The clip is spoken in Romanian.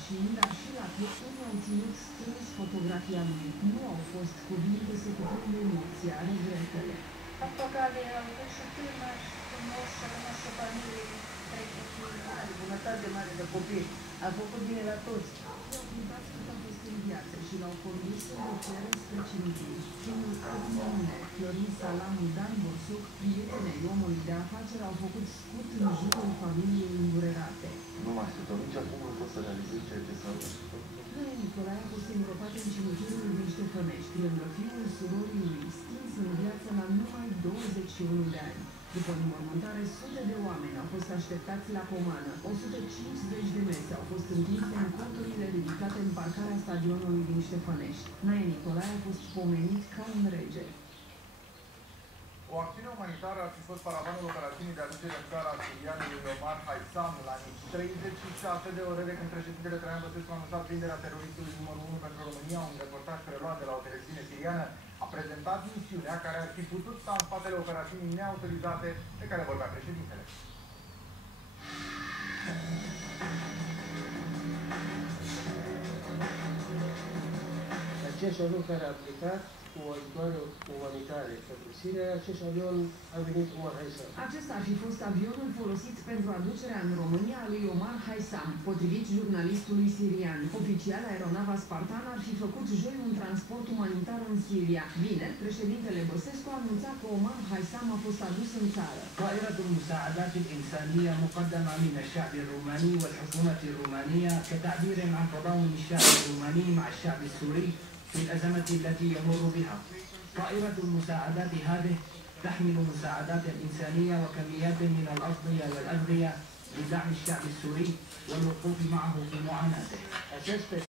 mașini, dar și la tot unii au ținut strâns fotografia lui. Nu au fost cuvinte să cuprindă emoția, regretele. Păcate, au fost și tânăr, frumos, și a rămas o familie mare, bunătate mare de copii. A făcut bine la toți. I-au cântat cât a fost în viață și l-au condus în tăcere spre cimitir. Primul Căzmine, Florin Salamu, Dan Borsuc, prietenei omului de afaceri, au făcut scut în jurul familiei îndurerate. Nu mă așteptam nici acum, nu pot să realizez ceea ce s-a întâmplat. Nea Nicolae a fost îngropat în cimitirul din Ștefănești, lângă fiul surorii lui, stins în viață la numai 21 de ani. După înmormântare, sute de oameni au fost așteptați la pomană. 150 de mese au fost întinse în corturile ridicate în parcarea stadionului din Ștefănești. Nea Nicolae a fost pomenit ca un rege. O acțiune umanitară ar fi fost paravanul operațiunii de aducere în țara sirianului Omar Haisam la 36 de ore de când președintele Traian Băsescu a anunțat prinderea teroristului numărul 1 pentru România. Un reportaj preluat de la o televiziune siriană a prezentat misiunea care ar fi putut sta în spatele operațiunii neautorizate de care vorbea președintele. Acest avion care a plecat cu ajutoare umanitare pentru Siria, acest avion a venit Omar Haisam. Acesta ar fi fost avionul folosit pentru aducerea în România a lui Omar Haisam, potrivit jurnalistului sirian. Oficial, aeronava Spartan ar fi făcut joi un transport umanitar în Siria. Vineri, președintele Băsescu a anunțat că Omar Haisam a fost adus în țară. طائرة المساعدات الإنسانية مقدمة من الشعب الروماني والحكومة الرومانية كتعبير عن تضامن الشعب الروماني مع الشعب السوري في الأزمة التي يمر بها. طائرة المساعدات هذه تحمل مساعدات إنسانية وكميات من الأغذية والأدوية لدعم الشعب السوري والوقوف معه في معاناته.